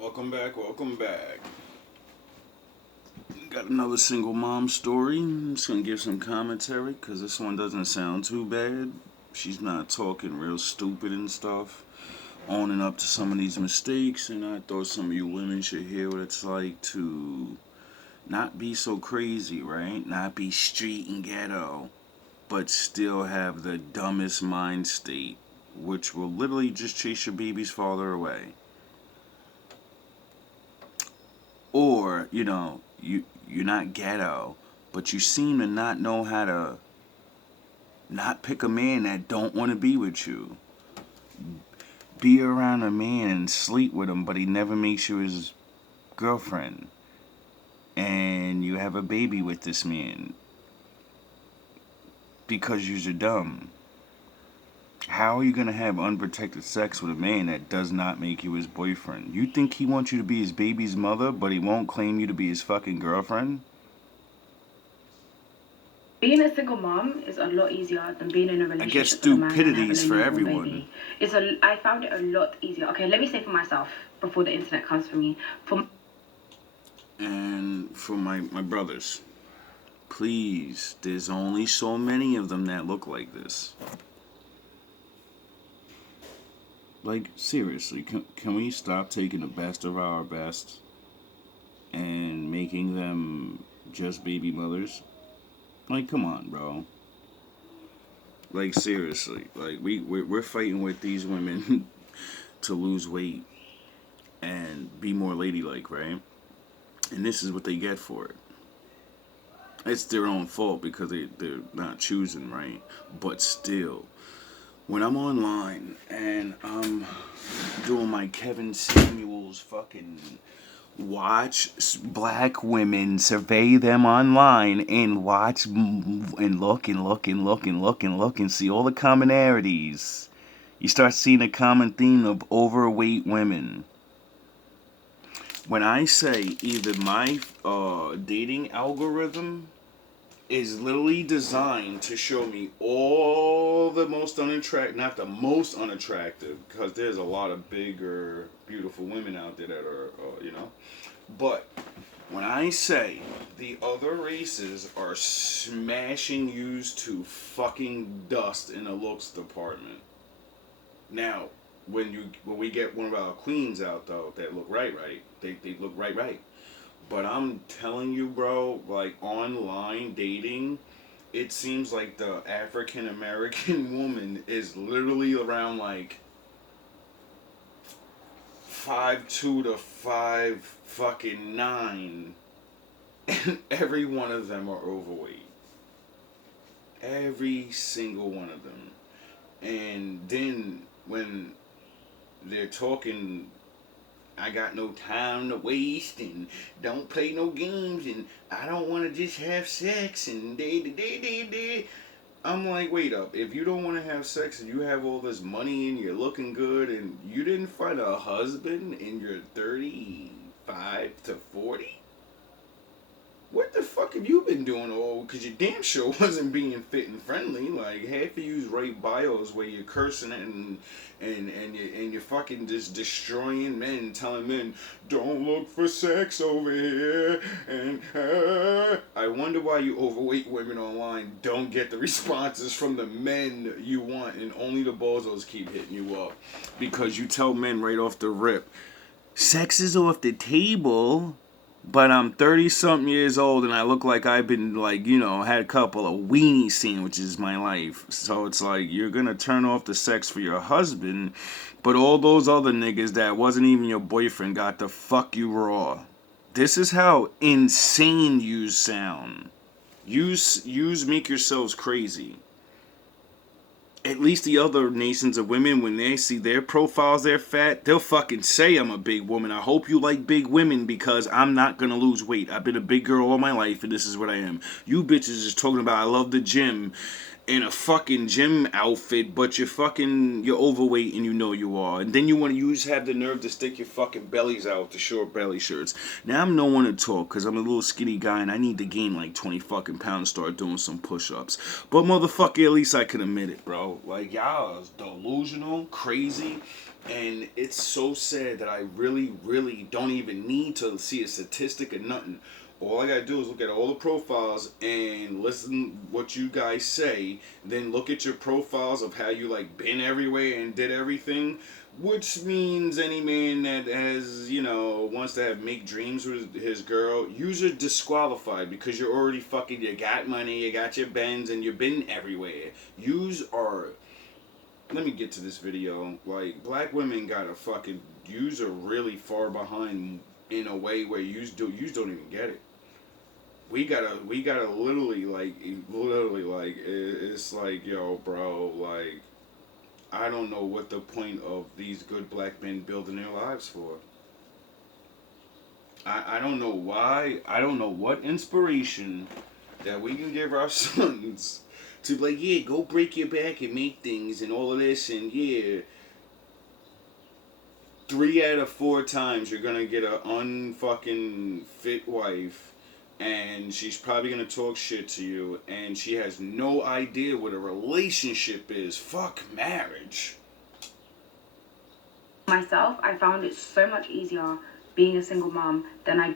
Welcome back, welcome back. Got another single mom story. I'm just gonna give some commentary because this one doesn't sound too bad. She's not talking real stupid and stuff, owning up to some of these mistakes, and I thought some of you women should hear what it's like to not be so crazy, right? Not be street and ghetto, but still have the dumbest mind state, which will literally just chase your baby's father away. Or you're not ghetto, but you seem to not know how to not pick a man that don't want to be with you. Be around a man and sleep with him, but he never makes you his girlfriend, and you have a baby with this man because you're dumb. How are you gonna have unprotected sex with a man that does not make you his boyfriend? You think he wants you to be his baby's mother, but he won't claim you to be his fucking girlfriend? Being a single mom is a lot easier than being in a I guess relationship with a man and stupidity having is a for newborn everyone. baby. I found it a lot easier. Okay, let me say for myself before the internet comes for me. And for my brothers, please, there's only so many of them that look like this. Like, seriously, can we stop taking the best of our best and making them just baby mothers? Like, come on, bro. Like, seriously. Like, we're fighting with these women to lose weight and be more ladylike, right? And this is what they get for it. It's their own fault because they're not choosing right. But still, when I'm online and I'm doing my Kevin Samuels fucking watch black women, survey them online, and watch and look and look and look and look and look and see all the commonalities, you start seeing a common theme of overweight women. When I say either my dating algorithm is literally designed to show me all the most unattractive, not the most unattractive, because there's a lot of bigger, beautiful women out there that are. But when I say the other races are smashing yous to fucking dust in the looks department. Now, when we get one of our queens out though that look right, they look right. But I'm telling you, bro, like online dating, it seems like the African American woman is literally around like 5'2" to 5'9", and every one of them are overweight. Every single one of them. And then when they're talking, I got no time to waste and don't play no games and I don't want to just have sex and day. I'm like, wait up. If you don't want to have sex and you have all this money and you're looking good and you didn't find a husband in your 35 to 40, what the fuck have you been doing? Oh, because you damn sure wasn't being fit and friendly. Like, half of you's write bios where you're cursing and you're fucking just destroying men, telling men, don't look for sex over here. And I wonder why you overweight women online don't get the responses from the men you want, and only the bozos keep hitting you up. Because you tell men right off the rip, sex is off the table. But I'm 30 something years old and I look like I've been had a couple of weenie sandwiches my life. So it's like you're gonna turn off the sex for your husband, but all those other niggas that wasn't even your boyfriend got to fuck you raw. This is how insane you sound. Yous make yourselves crazy. At least the other nations of women, when they see their profiles, they're fat, they'll fucking say I'm a big woman. I hope you like big women because I'm not gonna lose weight. I've been a big girl all my life and this is what I am. You bitches is talking about I love the gym in a fucking gym outfit, but you're overweight and you know you are. And then you just have the nerve to stick your fucking bellies out to short belly shirts. Now I'm no one to talk because I'm a little skinny guy and I need to gain like 20 fucking pounds to start doing some push-ups. But motherfucker, at least I can admit it, bro. Like, y'all is delusional, crazy. And it's so sad that I really, really don't even need to see a statistic or nothing. All I gotta do is look at all the profiles and listen what you guys say. Then look at your profiles of how you like been everywhere and did everything. Which means any man that has, wants to make dreams with his girl, you're disqualified because you're already fucking, you got money, you got your Benz, and you've been everywhere. Yous are, let me get to this video. Like, black women gotta fucking, yous are really far behind in a way where yous don't even get it. We gotta literally, it's like, yo, bro, like, I don't know what the point of these good black men building their lives for. I don't know why, I don't know what inspiration that we can give our sons to be like, yeah, go break your back and make things and all of this, and yeah, 3 out of 4 times you're gonna get a unfucking fit wife. And she's probably going to talk shit to you. And she has no idea what a relationship is. Fuck marriage. Myself, I found it so much easier being a single mom than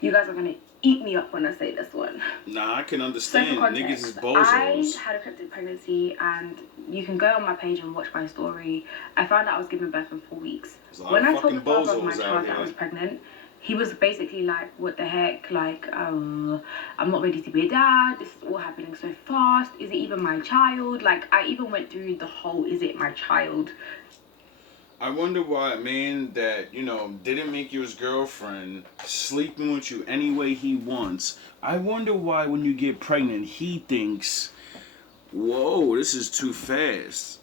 you guys are going to eat me up when I say this one. Nah, I can understand. So Niggas is bozos. I had a cryptic pregnancy, and you can go on my page and watch my story. I found out I was giving birth in 4 weeks. When I told the father of my child that I was pregnant, he was basically like, what the heck, like, I'm not ready to be a dad, this is all happening so fast, is it even my child? Like, I even went through the whole, is it my child? I wonder why a man that, didn't make you his girlfriend, sleeping with you any way he wants, I wonder why when you get pregnant, he thinks, whoa, this is too fast.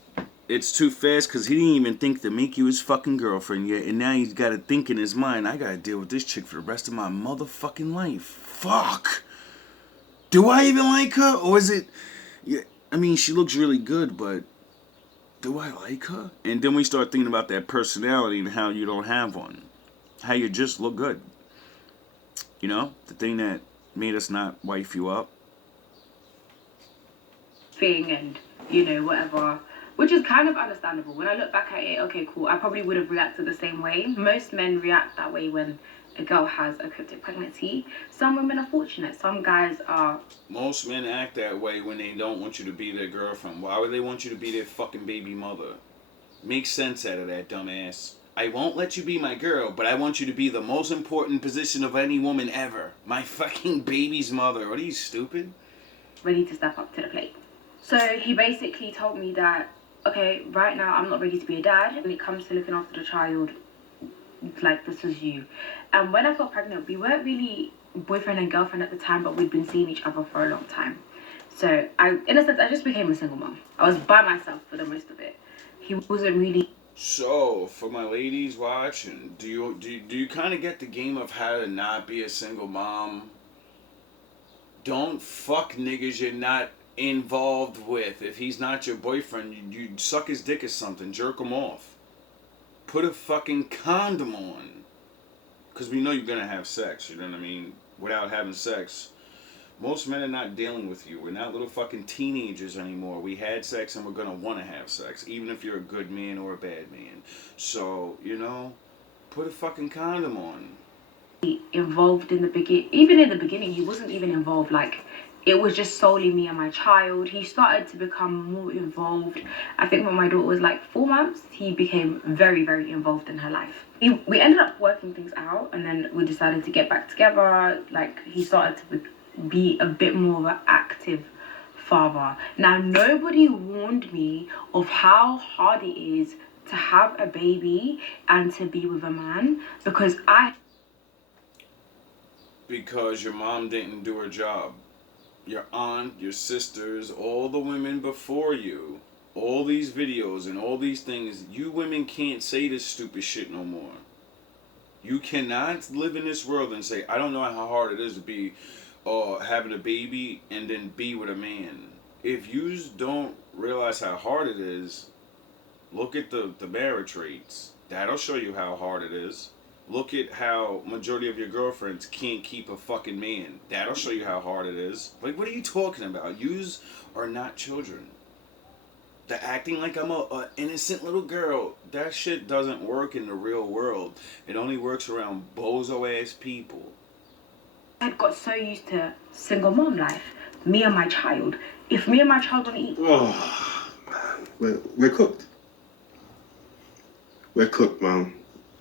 It's too fast because he didn't even think to make you his fucking girlfriend yet. And now he's got to think in his mind, I got to deal with this chick for the rest of my motherfucking life. Fuck. Do I even like her? Or is it... Yeah, I mean, she looks really good, but do I like her? And then we start thinking about that personality and how you don't have one. How you just look good. The thing that made us not wife you up. And, whatever... Which is kind of understandable. When I look back at it, okay, cool, I probably would have reacted the same way. Most men react that way when a girl has a cryptic pregnancy. Some women are fortunate. Some guys are... Most men act that way when they don't want you to be their girlfriend. Why would they want you to be their fucking baby mother? Make sense out of that, dumbass. I won't let you be my girl, but I want you to be the most important position of any woman ever. My fucking baby's mother. What are you, stupid? Ready to step up to the plate. So he basically told me that, okay, right now I'm not ready to be a dad. When it comes to looking after the child, like, this is you. And when I got pregnant, we weren't really boyfriend and girlfriend at the time, but we'd been seeing each other for a long time. So in a sense, I just became a single mom. I was by myself for the most of it. He wasn't really... So, for my ladies watching, do you kind of get the game of how to not be a single mom? Don't fuck niggas you're not involved with. If he's not your boyfriend, you suck his dick or something, jerk him off, put a fucking condom on, because we know you're gonna have sex, you know what I mean, without having sex. Most men are not dealing with you. We're not little fucking teenagers anymore. We had sex and we're gonna want to have sex, even if you're a good man or a bad man. So, put a fucking condom on. Involved in the beginning. Even in the beginning, he wasn't even involved. Like, it was just solely me and my child. He started to become more involved. I think when my daughter was like 4 months, he became very, very involved in her life. We ended up working things out, and then we decided to get back together. Like, he started to be a bit more of an active father. Now, nobody warned me of how hard it is to have a baby and to be with a man, because your mom didn't do her job. Your aunt, your sisters, all the women before you, all these videos and all these things, you women can't say this stupid shit no more. You cannot live in this world and say, I don't know how hard it is to be or having a baby and then be with a man. If you don't realize how hard it is, look at the marriage rates. That'll show you how hard it is. Look at how majority of your girlfriends can't keep a fucking man. That'll show you how hard it is. Like, what are you talking about? Yous are not children. The acting like I'm a innocent little girl, that shit doesn't work in the real world. It only works around bozo ass people. I got so used to single mom life. Me and my child. If me and my child want to eat. Oh, man. We're cooked. We're cooked, man.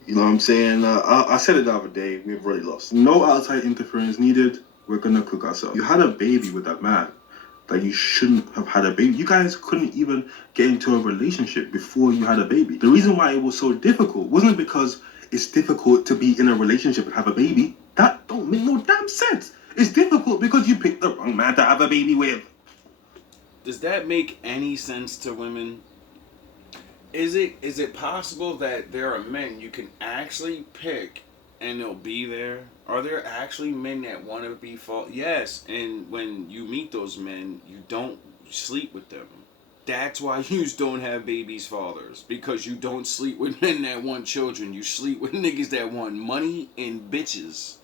You know what I'm saying? I said it the other day. We've already lost. No outside interference needed. We're gonna cook ourselves. You had a baby with that man that you shouldn't have had a baby. You guys couldn't even get into a relationship before you had a baby. The reason why it was so difficult wasn't because it's difficult to be in a relationship and have a baby. That don't make no damn sense. It's difficult because you picked the wrong man to have a baby with. Does that make any sense to women? Is it possible that there are men you can actually pick and they'll be there? Are there actually men that want to be Yes, and when you meet those men, you don't sleep with them. That's why you don't have babies' fathers. Because you don't sleep with men that want children. You sleep with niggas that want money and bitches.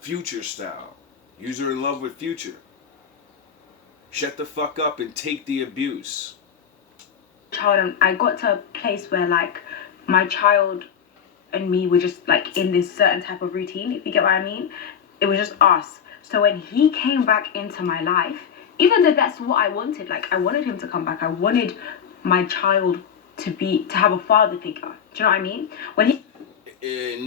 Future style. You're in love with Future. Shut the fuck up and take the abuse. Child, and I got to a place where like my child and me were just like in this certain type of routine, if you get what I mean. It was just us. So when he came back into my life, even though that's what I wanted, like I wanted him to come back, I wanted my child to have a father figure. Do you know what I mean? When he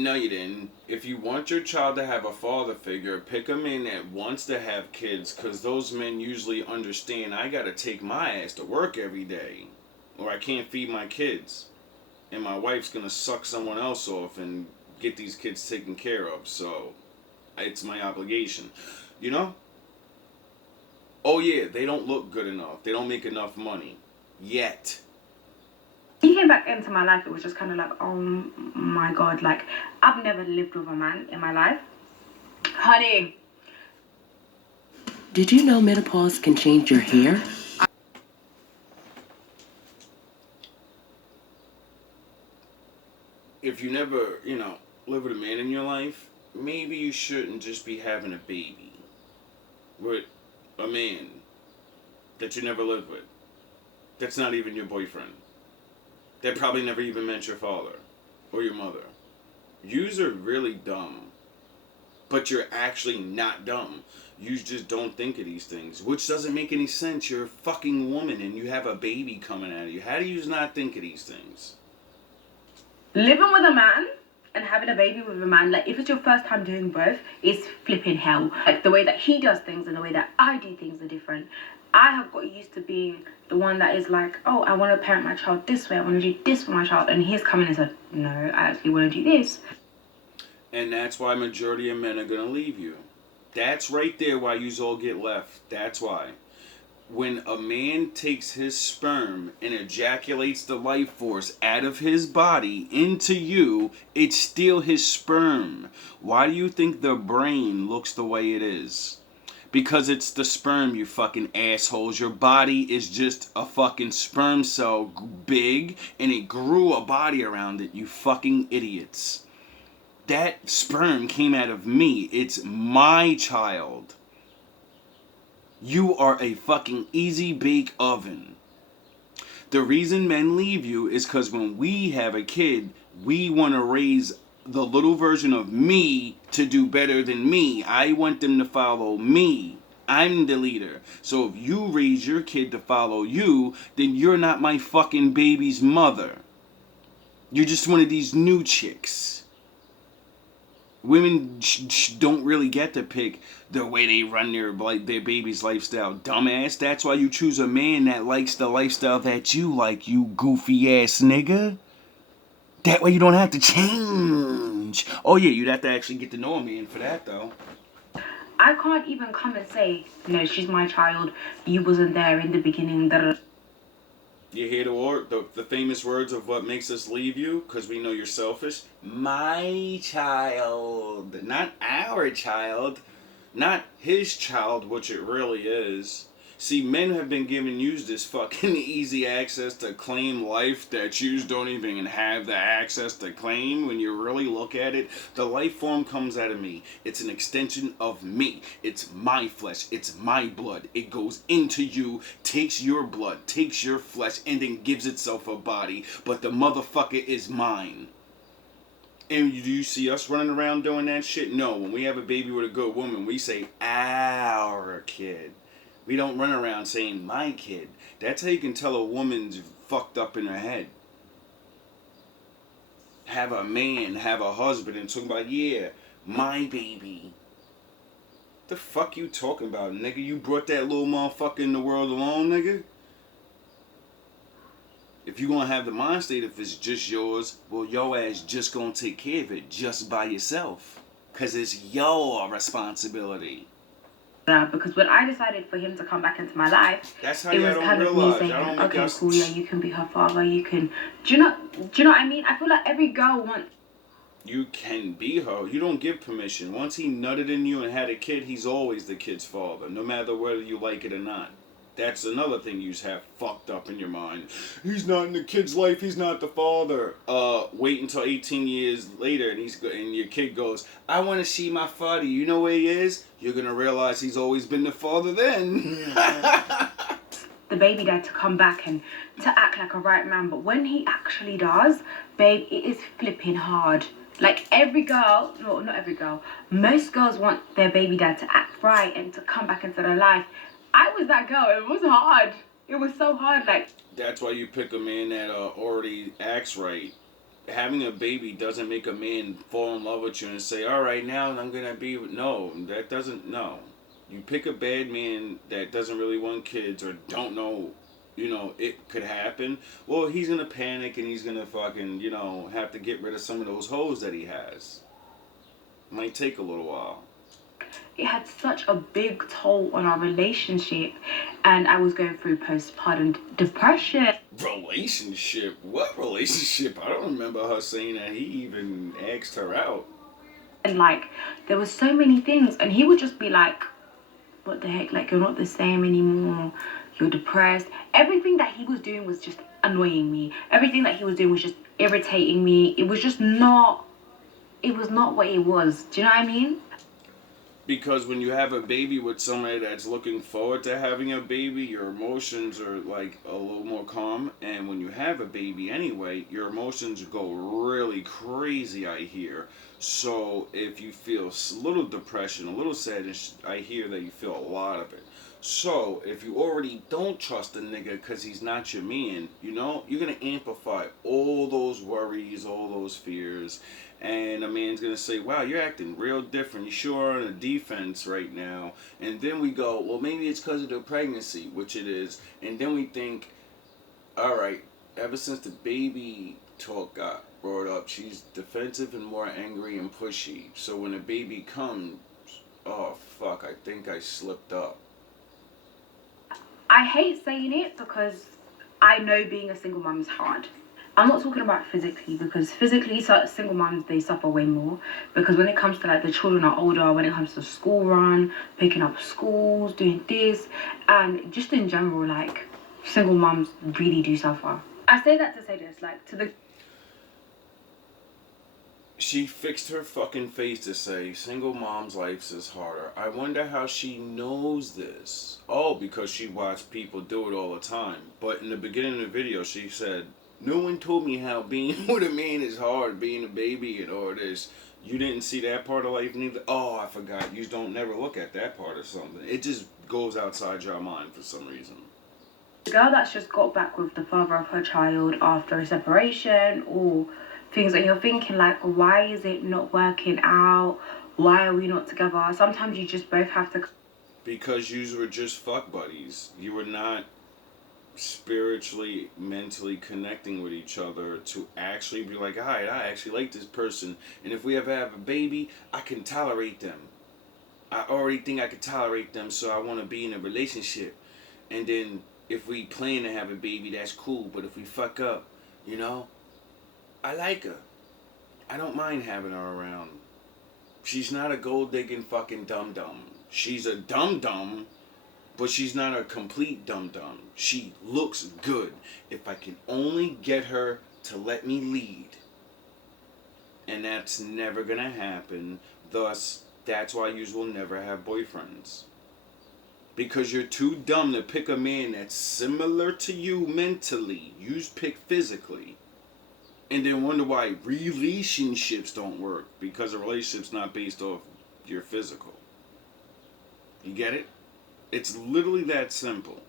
No, you didn't. If you want your child to have a father figure, pick a man that wants to have kids, because those men usually understand I gotta take my ass to work every day, or I can't feed my kids, and my wife's gonna suck someone else off and get these kids taken care of, so it's my obligation. You know? Oh yeah, they don't look good enough. They don't make enough money. Yet. he came back into my life, it was just kind of like, oh my God, like I've never lived with a man in my life. Honey. Did you know menopause can change your hair? If you never, live with a man in your life, maybe you shouldn't just be having a baby with a man that you never lived with. That's not even your boyfriend. That probably never even met your father or your mother. Yous are really dumb. But you're actually not dumb. You just don't think of these things, which doesn't make any sense. You're a fucking woman and you have a baby coming out of you. How do you not think of these things? Living with a man and having a baby with a man, like if it's your first time doing both, it's flipping hell. Like the way that he does things and the way that I do things are different. I have got used to being the one that is like, oh, I want to parent my child this way, I want to do this for my child, and he's coming and said, no, I actually want to do this. And that's why majority of men are gonna leave you. That's right there why yous all get left. That's why. When a man takes his sperm and ejaculates the life force out of his body into you, it's still his sperm. Why do you think the brain looks the way it is? Because it's the sperm, you fucking assholes. Your body is just a fucking sperm cell big, and it grew a body around it, you fucking idiots. That sperm came out of me. It's my child. You are a fucking easy bake oven. The reason men leave you is because when we have a kid, we want to raise the little version of me to do better than me. I want them to follow me. I'm the leader. So if you raise your kid to follow you, then you're not my fucking baby's mother. You're just one of these new chicks. Women don't really get to pick the way they run their baby's lifestyle. Dumbass. That's why you choose a man that likes the lifestyle that you like, you goofy ass nigga. That way you don't have to change. Oh yeah, you'd have to actually get to know a man for that though. I can't even come and say, no, she's my child, you wasn't there in the beginning. You hear the famous words of what makes us leave you because we know you're selfish? My child. Not our child. Not his child, which it really is. See, men have been giving you this fucking easy access to claim life that you don't even have the access to claim. When you really look at it, the life form comes out of me. It's an extension of me. It's my flesh. It's my blood. It goes into you, takes your blood, takes your flesh, and then gives itself a body. But the motherfucker is mine. And do you see us running around doing that shit? No. When we have a baby with a good woman, we say, our kid. We don't run around saying, my kid. That's how you can tell a woman's fucked up in her head. Have a man, have a husband, and talk about, yeah, my baby. The fuck you talking about, nigga? You brought that little motherfucker in the world alone, nigga? If you gonna have the mind state, if it's just yours, well, your ass just gonna take care of it just by yourself. Because it's your responsibility. Yeah, because when I decided for him to come back into my life, That's how it y'all was don't kind of me realize. saying, Y'all don't make okay, us... cool, yeah, you can be her father, you can... Do you know what I mean? I feel like every girl wants... You can be her. You don't give permission. Once he nutted in you and had a kid, he's always the kid's father, no matter whether you like it or not. That's another thing you have fucked up in your mind. He's not in the kid's life. He's not the father. Wait until 18 years later, and your kid goes, "I want to see my father." You know where he is? You're gonna realize he's always been the father. Then. the baby dad to come back and to act like a right man, but when he actually does, babe, it is flipping hard. Like every girl, no, not every girl, most girls want their baby dad to act right and to come back into their life. I was that girl. It was hard. It was so hard. Like, that's why you pick a man that already acts right. Having a baby doesn't make a man fall in love with you and say, all right, now I'm gonna be with... No, that doesn't... No. You pick a bad man that doesn't really want kids or don't know, it could happen. Well, he's gonna panic and he's gonna fucking, have to get rid of some of those hoes that he has. Might take a little while. It had such a big toll on our relationship, and I was going through postpartum depression. Relationship? What relationship? I don't remember her saying that he even asked her out. And like, there were so many things, and he would just be like, what the heck, like, you're not the same anymore, you're depressed. Everything that he was doing was just annoying me. Everything that he was doing was just irritating me. It was not what it was. Do you know what I mean? Because when you have a baby with somebody that's looking forward to having a baby, your emotions are like a little more calm. And when you have a baby anyway, your emotions go really crazy, I hear. So if you feel a little depression, a little sadness, I hear that you feel a lot of it. So if you already don't trust a nigga because he's not your man, you're going to amplify all those worries, all those fears. And a man's going to say, wow, you're acting real different. You sure are on the defense right now. And then we go, well, maybe it's because of the pregnancy, which it is. And then we think, all right, ever since the baby talk got brought up, she's defensive and more angry and pushy. So when a baby comes, oh, fuck, I think I slipped up. I hate saying it because I know being a single mom is hard. I'm not talking about physically, because physically single moms, they suffer way more, because when it comes to like the children are older, when it comes to school run, picking up schools, doing this, and just in general, like, single moms really do suffer. I say that to say this, like, to the... She fixed her fucking face to say, single mom's life is harder. I wonder how she knows this. Oh, because she watched people do it all the time. But in the beginning of the video, she said, no one told me how being with a man is hard, being a baby and all this. You didn't see that part of life neither? Oh, I forgot. You don't never look at that part of something. It just goes outside your mind for some reason. The girl that's just got back with the father of her child after a separation, or things that you're thinking like, why is it not working out? Why are we not together? Sometimes you just both have to... Because you were just fuck buddies. You were not spiritually, mentally connecting with each other to actually be like, alright, I actually like this person, and if we ever have a baby, I can tolerate them. I already think I can tolerate them, so I want to be in a relationship. And then if we plan to have a baby, that's cool. But if we fuck up, you know, I like her. I don't mind having her around. She's not a gold digging fucking dum dum. She's a dum dum, but she's not a complete dum dum. She looks good. If I can only get her to let me lead. And that's never gonna happen. Thus, that's why you will never have boyfriends. Because you're too dumb to pick a man that's similar to you mentally. You pick physically. And then wonder why relationships don't work. Because a relationship's not based off your physical. You get it? It's literally that simple.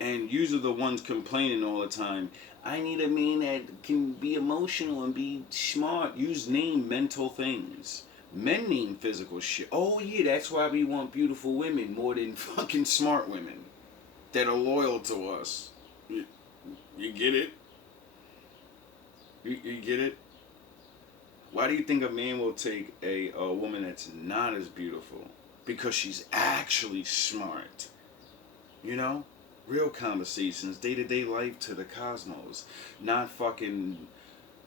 And usually the ones complaining all the time, I need a man that can be emotional and be smart. Use name mental things. Men name physical shit. Oh yeah, that's why we want beautiful women more than fucking smart women that are loyal to us. You get it? You get it? Why do you think a man will take a woman that's not as beautiful? Because she's actually smart. You know? Real conversations, day-to-day life to the cosmos. Not fucking,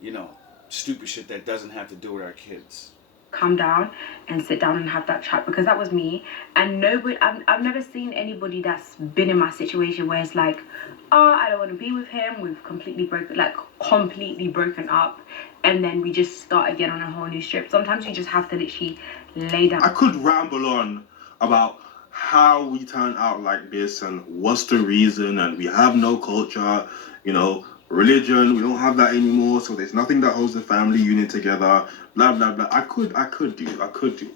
you know, stupid shit that doesn't have to do with our kids. Come down and sit down and have that chat, because that was me. And nobody, I've never seen anybody that's been in my situation where it's like, oh, I don't want to be with him. We've completely broken up, and then we just start again on a whole new strip. Sometimes you just have to literally lay down. I could ramble on about how we turn out like this and what's the reason, and we have no culture, you know, religion, we don't have that anymore, so there's nothing that holds the family unit together, blah blah blah. I could do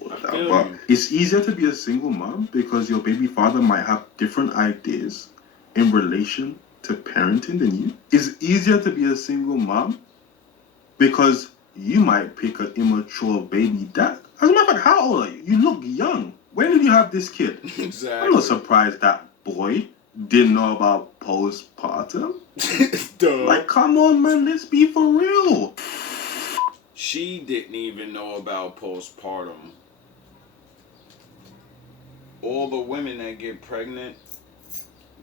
all of that, but it's easier to be a single mom because your baby father might have different ideas in relation to parenting than you. It's easier to be a single mom because you might pick an immature baby dad. As a matter of fact, how old are you? You look young. When did you have this kid? Exactly. I'm not surprised that boy didn't know about postpartum. Duh. Like, come on, man, let's be for real. She didn't even know about postpartum. All the women that get pregnant,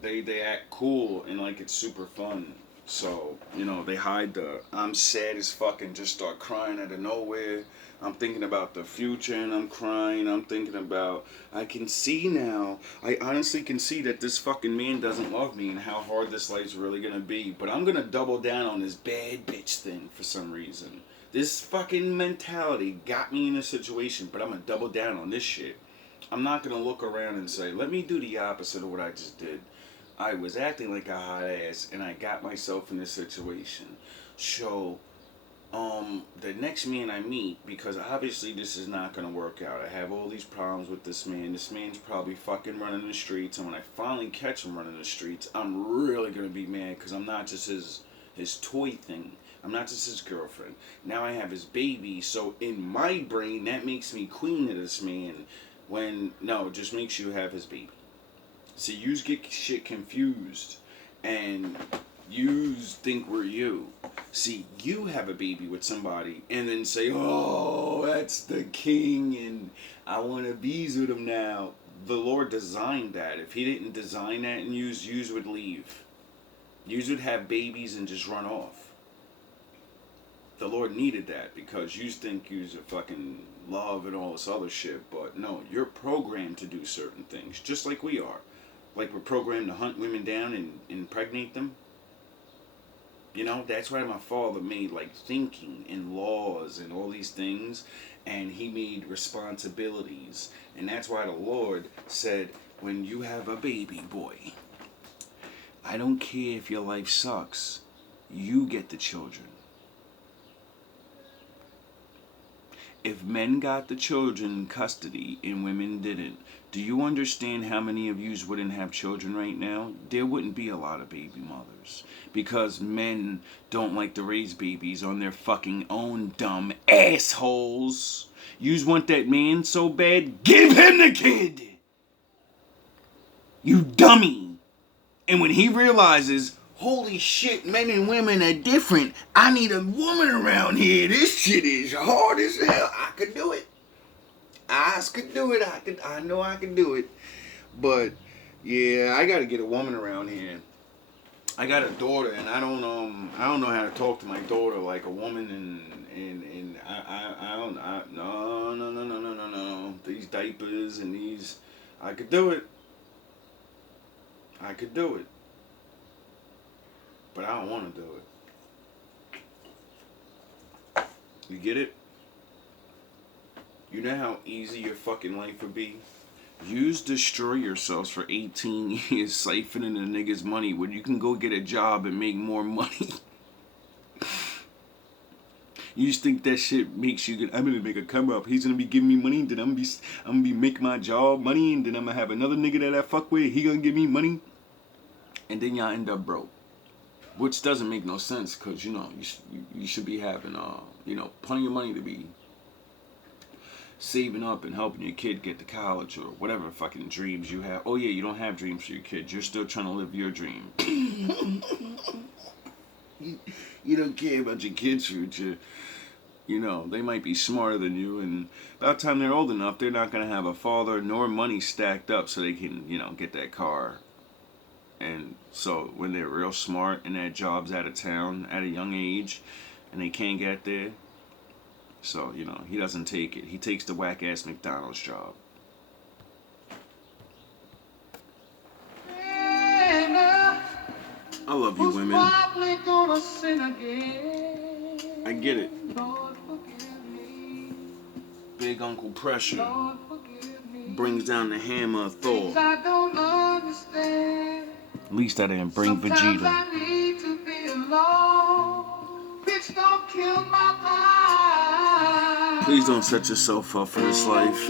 they act cool and like it's super fun. So, you know, they hide the I'm sad as fuck and just start crying out of nowhere. I'm thinking about the future and I'm crying. I'm thinking about, I can see now. I honestly can see that this fucking man doesn't love me and how hard this life's really gonna be. But I'm gonna double down on this bad bitch thing for some reason. This fucking mentality got me in a situation, but I'm gonna double down on this shit. I'm not gonna look around and say, let me do the opposite of what I just did. I was acting like a hot ass and I got myself in this situation. So, the next man I meet, because obviously this is not going to work out. I have all these problems with this man. This man's probably fucking running the streets. And when I finally catch him running the streets, I'm really going to be mad because I'm not just his toy thing. I'm not just his girlfriend. Now I have his baby. So in my brain, that makes me queen of this man. When, no, it just makes you have his baby. See, yous get shit confused. And yous think we're you. See, you have a baby with somebody and then say, oh, that's the king and I want to be with him now. The Lord designed that. If he didn't design that and yous would leave. Yous would have babies and just run off. The Lord needed that because yous think yous are fucking love and all this other shit. But no, you're programmed to do certain things, just like we are. Like we're programmed to hunt women down and impregnate them. You know, that's why my father made like thinking and laws and all these things, and he made responsibilities. And that's why the Lord said, when you have a baby boy, I don't care if your life sucks, you get the children. If men got the children in custody and women didn't, do you understand how many of yous wouldn't have children right now? There wouldn't be a lot of baby mothers. Because men don't like to raise babies on their fucking own, dumb assholes. Yous want that man so bad, give him the kid! You dummy! And when he realizes, holy shit, men and women are different. I need a woman around here. This shit is hard as hell. I could do it. I could do it. I know I could do it. But, yeah, I gotta get a woman around here. I got a daughter, and I don't know how to talk to my daughter like a woman, and I don't no these diapers and these I could do it, but I don't want to do it. You get it? You know how easy your fucking life would be? Yous destroy yourselves for 18 years siphoning a nigga's money when you can go get a job and make more money. You just think that shit makes you good. I'm gonna make a come up. He's gonna be giving me money, then I'm gonna be making my job money, and then I'm gonna have another nigga that I fuck with. He gonna give me money, and then y'all end up broke, which doesn't make no sense because you know you should be having plenty of money to be saving up and helping your kid get to college or whatever fucking dreams you have. Oh yeah, you don't have dreams for your kids. You're still trying to live your dream. You don't care about your kids' future. You know, they might be smarter than you, and by the time they're old enough, they're not going to have a father nor money stacked up so they can, get that car. And so when they're real smart and that job's out of town at a young age and they can't get there, so, he doesn't take it. He takes the whack-ass McDonald's job. I love you, women. I get it. Big Uncle Pressure brings down the hammer of Thor. At least I didn't bring Vegeta. Please don't set yourself up for this life.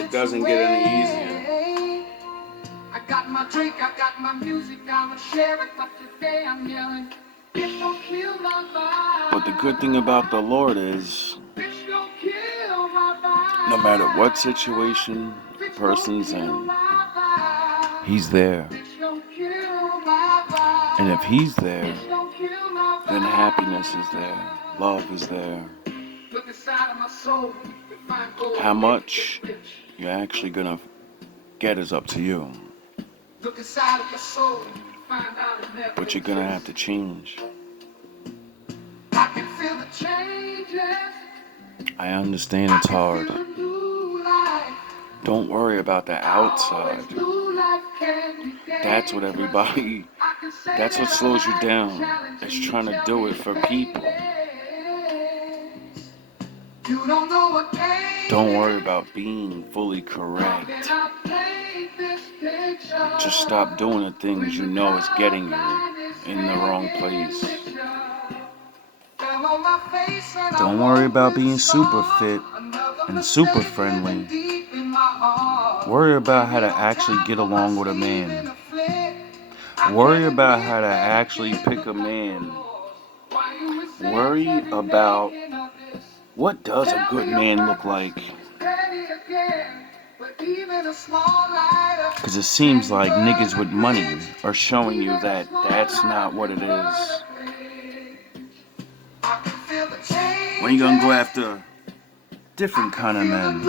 It doesn't get any easier. I got my drink, I got my music, I'ma share it, but today I'm yelling, bitch don't kill my vibe. But the good thing about the Lord is, bitch don't kill my vibe. No matter what situation the person's in, He's there. And if He's there, then happiness is there, love is there. How much you're actually gonna get is up to you. But you're gonna have to change. I understand it's hard. Don't worry about the outside. That's what slows you down. It's trying to do it for people. Don't worry about being fully correct. Just stop doing the things you know is getting you in the wrong place. Don't worry about being super fit and super friendly. Worry about how to actually get along with a man. Worry about how to actually pick a man. Worry about what does a good man look like? Because it seems like niggas with money are showing you that that's not what it is. When you gonna go after different kind of men?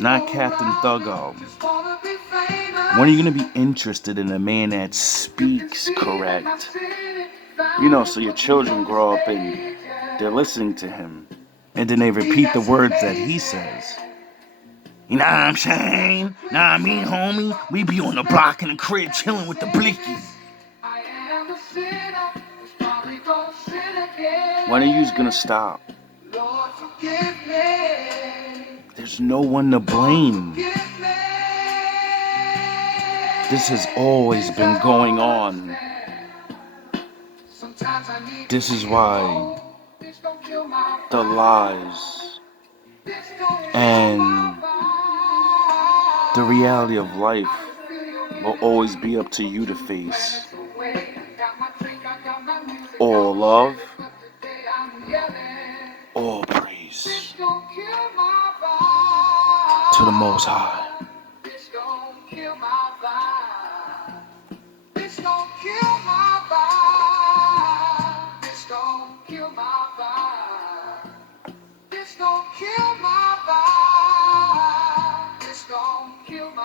Not Captain Thuggo. When are you gonna be interested in a man that speaks correct? So your children grow up and they're listening to him. And then they repeat the words that he says. You know what I'm saying? Nah, me, homie, we be on the block in the crib chilling with the blicky. When are you gonna stop? There's no one to blame. This has always been going on. This is why the lies and the reality of life will always be up to you to face. All love, all praise to the Most High. Don't kill my vibe. This don't kill my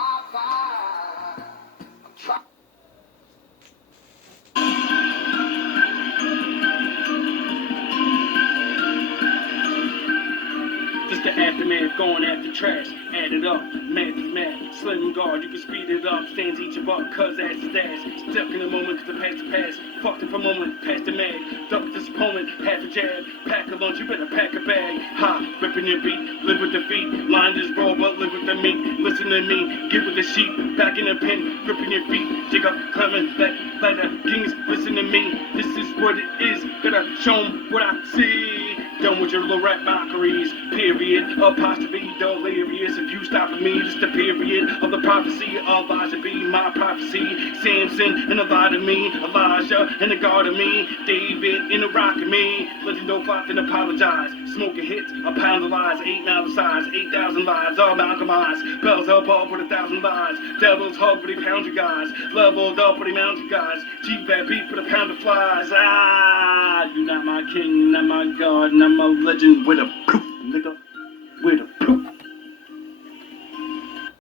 Just the aftermath, going after trash. Add it up, math is math. Slim guard, you can speed it up. Stands each of up, cuz ass is ass. Stuck in the moment, cause the past the past. Fucked it for a moment, past the mad. Duck this opponent, half a jab. Pack a lunch, you better pack a bag. Ha, ripping your beat, live with the feet. Line just roll, but live with the meat. Listen to me, get with the sheep. Back in the pen, gripping your feet. Jig up, climbing back like the kings. Listen to me, this is what it is. Gotta show 'em what I see. Done with your little rap mockeries, period, apostrophe, delirious. If you stop at me, just the period of the prophecy of Elijah be my prophecy. Samson and Elijah me, Elijah and the God of me, David in the rock of me. Legend don't fight and apologize. Smoking hits, a pound of lies, 8 mile size, 8,000 lives, all Malcolmized. Bells up with 1,000 lies. Devils hug but he pound you guys. Leveled up but he mount you guys. Cheap bad beat for the pound of flies. Ah, you're not my king, not my God, not my legend. With a proof, nigga. With a